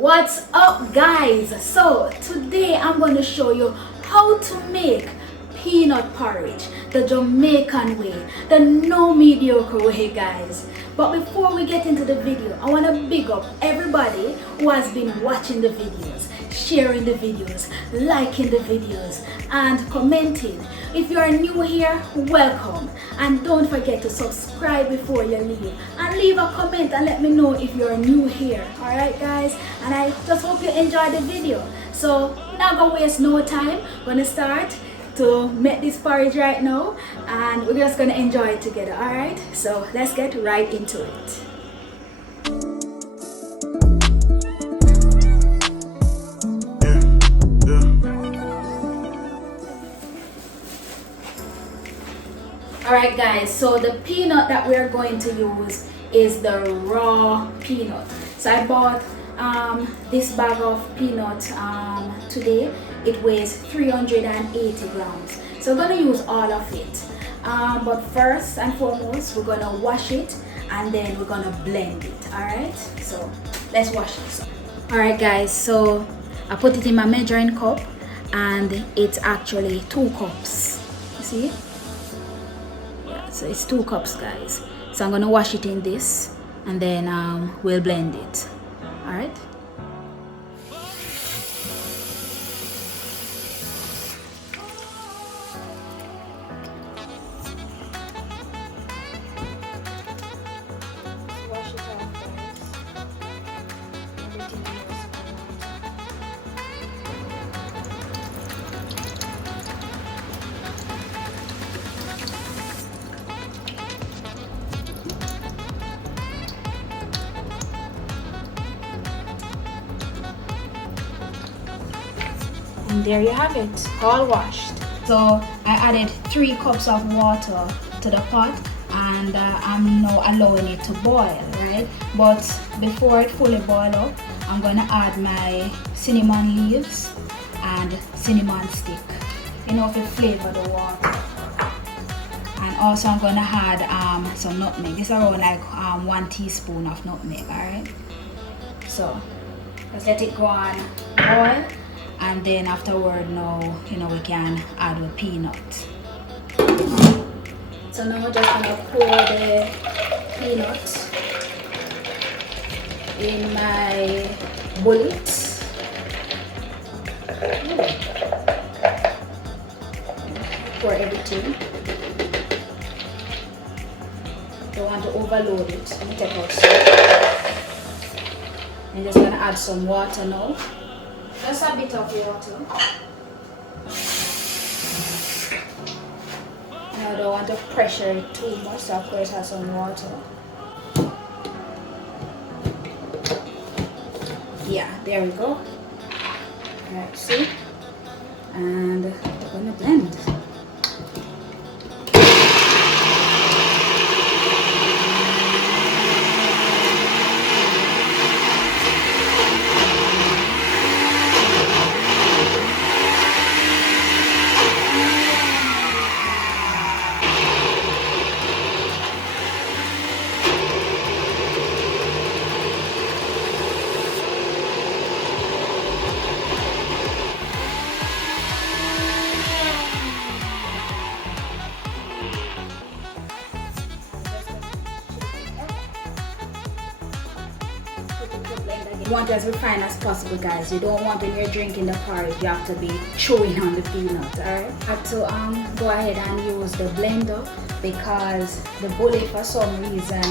What's up, guys? So today I'm going to show you how to make peanut porridge the Jamaican way, the no mediocre way, guys. But before we get into the video, I want to big up everybody who has been watching the videos, sharing the videos, liking the videos, and commenting. If you are new here, welcome, and don't forget to subscribe before you leave, and leave a comment and let me know if you're new here. Alright, guys, and I just hope you enjoy the video. So not gonna waste no time, gonna start to make this porridge right now, and we're just gonna enjoy it together. Alright, so let's get right into it. Alright, guys, so the peanut that we're going to use is the raw peanut. So I bought this bag of peanut today. It weighs 380 grams. So we're going to use all of it. But first and foremost, we're going to wash it and then we're going to blend it. Alright, so let's wash it. Alright, guys, so I put it in my measuring cup and it's actually 2 cups. You see? So it's 2 cups, guys. So I'm gonna wash it in this and then we'll blend it. All right. Wash it off, guys. Everything else. And there you have it, all washed. So I added 3 cups of water to the pot and I'm now allowing it to boil, right? But before it fully boils up, I'm gonna add my cinnamon leaves and cinnamon stick, you know, to flavor the water. And also I'm gonna add some nutmeg. This is around like 1 teaspoon of nutmeg, alright? So let's let it go on boil. And then afterward, now, you know, we can add the peanut. So now we're just gonna pour the peanut in my bullet. Pour everything. Don't want to overload it. Let me take out some. I'm just gonna add some water now. Just a bit of water. I don't want to pressure it too much, so of course have some water. Yeah, there we go. Alright, see? And we're gonna blend. You want it as refined as possible, guys. You don't want when you're drinking the porridge, you have to be chewing on the peanut, alright? I have to go ahead and use the blender because the bullet for some reason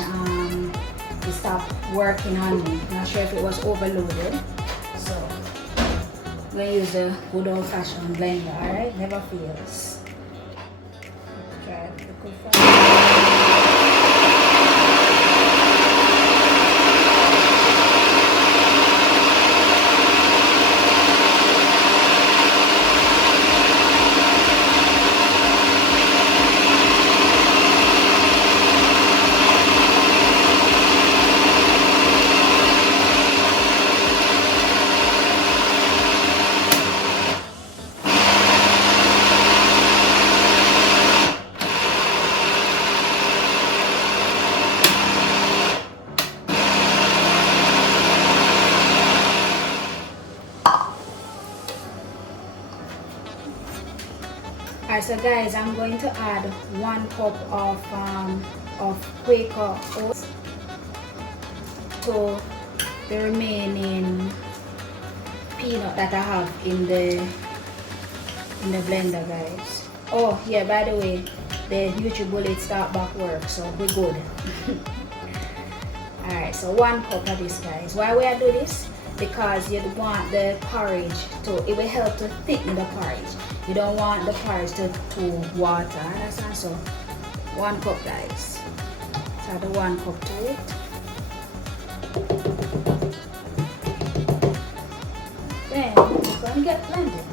it stopped working on me. Not sure if it was overloaded. So I'm gonna use the good old-fashioned blender, alright? Never fails. Let's try it. Alright, so guys, I'm going to add 1 cup of Quaker oats to the remaining peanut that I have in the blender, guys. Oh yeah, by the way, the NutriBullet start back work, so we're good. Alright, so 1 cup of this, guys. Why we do this? Because you want the porridge it will help to thicken the porridge. You don't want the porridge to water, understand? So 1 cup, guys. So add the 1 cup to it. Then it's going to get blended.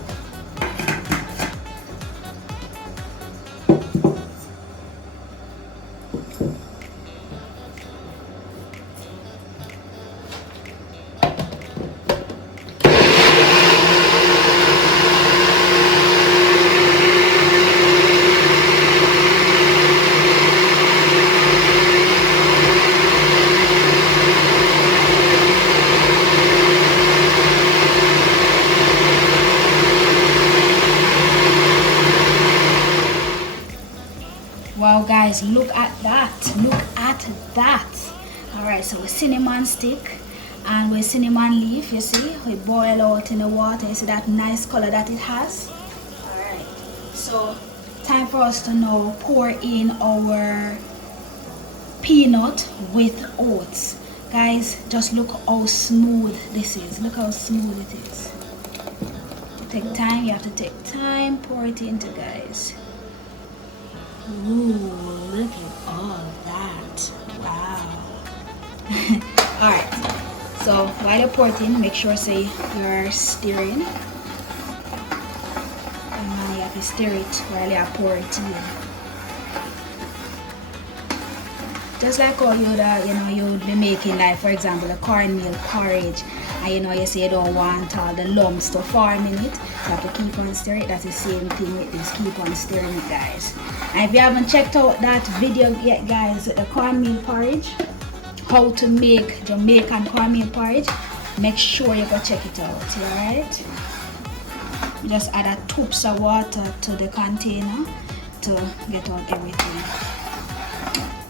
Wow guys, look at that. Alright, so a cinnamon stick and with cinnamon leaf, you see, we boil out in the water. You see that nice color that it has. Alright, so time for us to now pour in our peanut with oats. Guys, just look how smooth this is. Look how smooth it is. Take time, you have to take time, pour it into, guys. Ooh, look at all that. Wow. Alright, so while you're pouring, make sure you're stirring. And now you have to stir it while you're pouring it in. Just like how you'd be making, like for example, a cornmeal porridge, and you say you don't want all the lumps to form in it. You have to keep on stirring it. That's the same thing with this. Keep on stirring it, guys. And if you haven't checked out that video yet, guys, the cornmeal porridge, how to make Jamaican cornmeal porridge, make sure you go check it out. Alright? Just add a toops of water to the container to get out everything.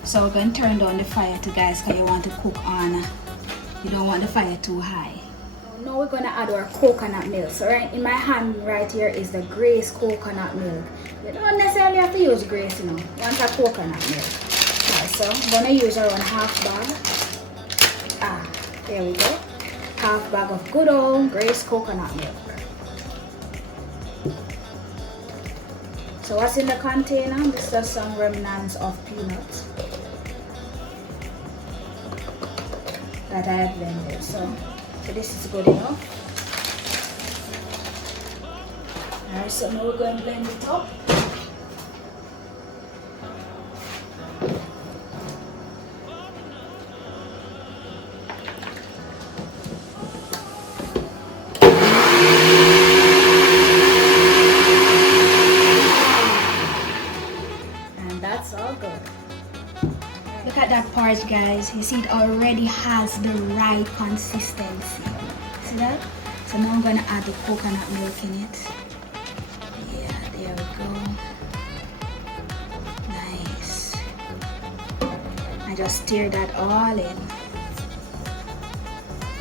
So we're going to turn down the fire too, guys, because you want to cook on. You don't want the fire too high. Now we're going to add our coconut milk. So right in my hand right here is the Grace coconut milk. You don't necessarily have to use Grace, you want a coconut milk. Right, so I'm going to use around half bag. There we go. Half bag of good old Grace coconut milk. So what's in the container? This is just some remnants of peanuts that I have blended. So this is good enough. Alright, so now we're going to blend it up. And that's all good. Look at that porridge, guys. You see it already has the right consistency. See that? So now I'm going to add the coconut milk in it. Yeah, there we go. Nice. I just stir that all in.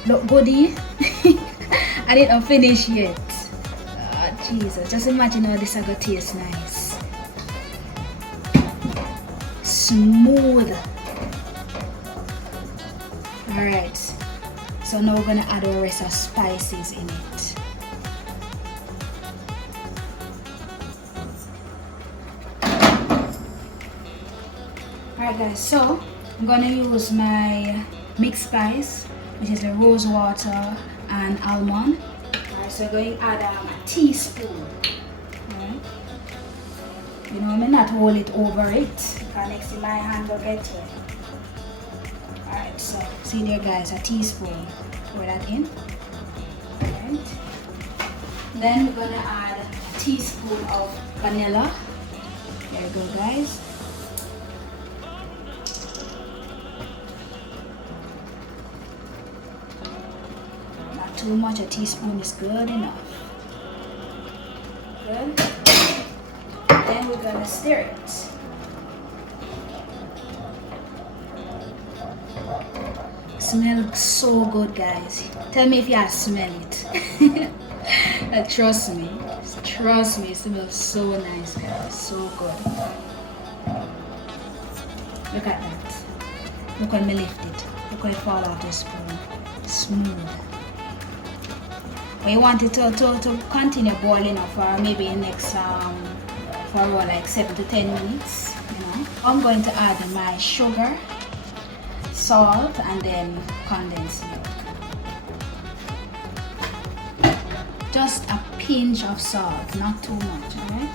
Look goodie. I didn't finish yet. Oh, Jesus. Just imagine how this is going to taste nice. Smooth. Alright, so now we're going to add our rest of spices in it. Alright guys, so I'm going to use my mixed spice, which is the rose water and almond. Alright, so I'm going to add a teaspoon. Alright. You know, I may not hold it over it, because next thing my hand will get wet. Alright, so see there guys, a teaspoon. Pour that in. Alright. Then we're gonna add a teaspoon of vanilla. There you go, guys. Not too much, a teaspoon is good enough. Good. then we're gonna stir it. Smells so good, guys. Tell me if you smell it. Trust me, it smells so nice, guys. So good. Look at that. Look when me lift it. Look how it fall off the spoon. Smooth. But you want it to continue boiling up for maybe next for around like 7 to 10 minutes. You know. I'm going to add my sugar, salt, and then condensed milk. Just a pinch of salt, not too much, alright?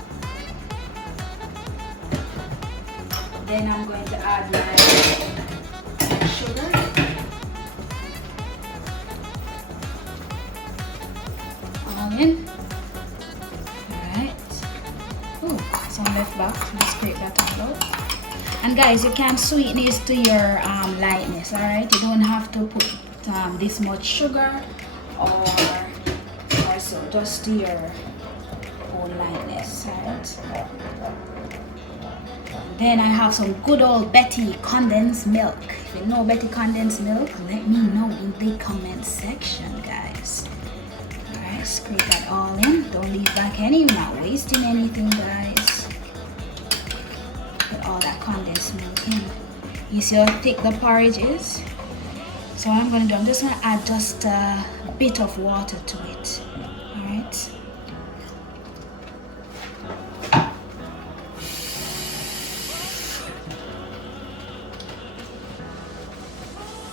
Then I'm going to add my sugar. All in. Alright. Ooh, some left back. Let's scrape that out. And guys, you can sweeten this to your lightness, alright? You don't have to put this much sugar or so, just to your own lightness, right? Then I have some good old Betty condensed milk. If you know Betty condensed milk, let me know in the comment section, guys. Alright, scrape that all in. Don't leave back any. You're not wasting anything, guys. Put all that condensed milk in. You see how thick the porridge is? So what I'm going to do, I'm just going to add just a bit of water to it. Alright.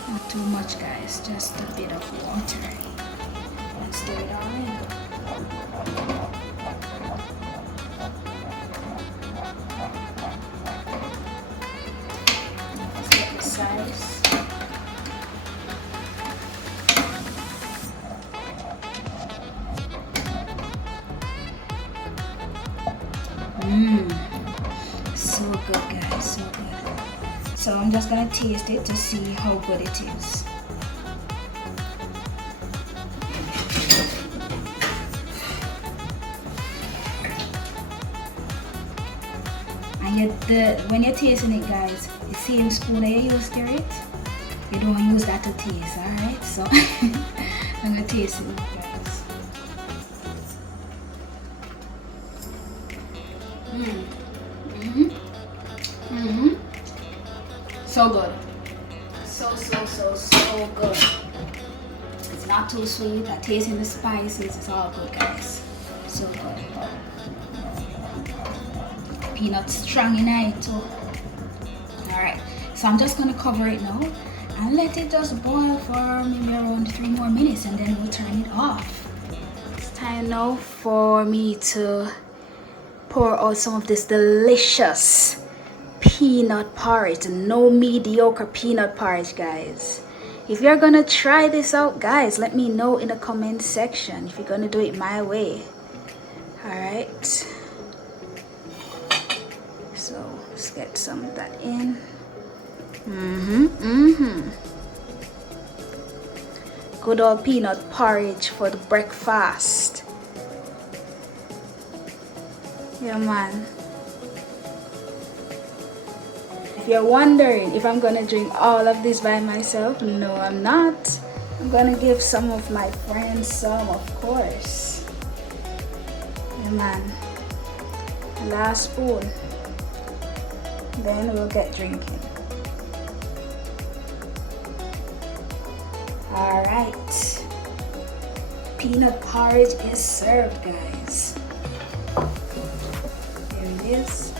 Not too much, guys, just a bit of water. Let's stir it all in. Let's get the size. So good, guys, so good. So I'm just gonna taste it to see how good it is. And when you're tasting it, guys, the same spoon that you use to stir it, you don't use that to taste, alright? So I'm gonna taste it, guys. So good. So good. It's not too sweet. I taste in the spices. It's all good, guys. So good. Peanut strong in it too. Alright. So I'm just gonna cover it now and let it just boil for maybe around 3 more minutes and then we'll turn it off. It's time now for me to pour out some of this delicious peanut porridge, NoMediocre peanut porridge, guys. If you're gonna try this out, guys, let me know in the comment section if you're gonna do it my way. Alright, so let's get some of that in. Good old peanut porridge for the breakfast. Yeah, man. If you're wondering if I'm gonna drink all of this by myself, no, I'm not. I'm gonna give some of my friends some, of course. Yeah, man. Last spoon. Then we'll get drinking. Alright. Peanut porridge is served, guys. Here it is.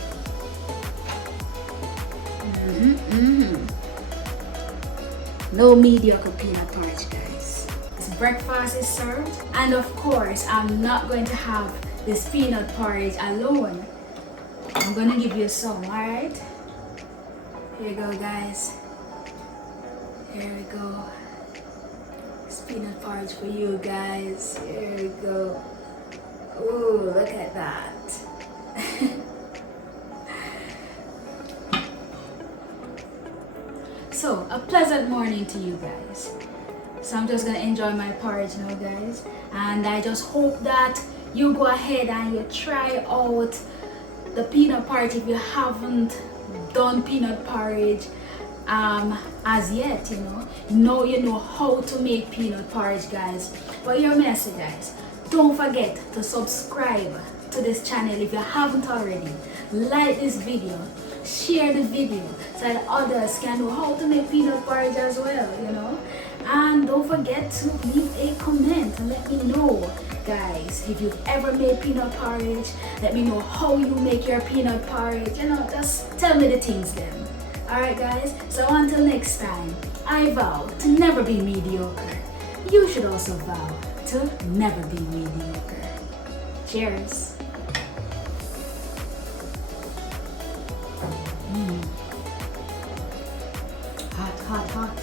NoMediocre peanut porridge, guys. This breakfast is served, and of course I'm not going to have this peanut porridge alone. I'm gonna give you some, alright? Here you go, guys. Here we go. This peanut porridge for you guys. Here we go. Ooh, look at that. So, a pleasant morning to you guys. So I'm just gonna enjoy my porridge now, guys. And I just hope that you go ahead and you try out the peanut porridge. If you haven't done peanut porridge as yet, now you know how to make peanut porridge, guys. But hear me, I say, guys, don't forget to subscribe to this channel if you haven't already. Like this video, share the video so that others can know how to make peanut porridge as well, and don't forget to leave a comment and let me know, guys, if you've ever made peanut porridge. Let me know how you make your peanut porridge, just tell me the things then. Alright, guys, so until next time, I vow to never be mediocre. You should also vow to never be mediocre. Cheers. Hot, hot, hot.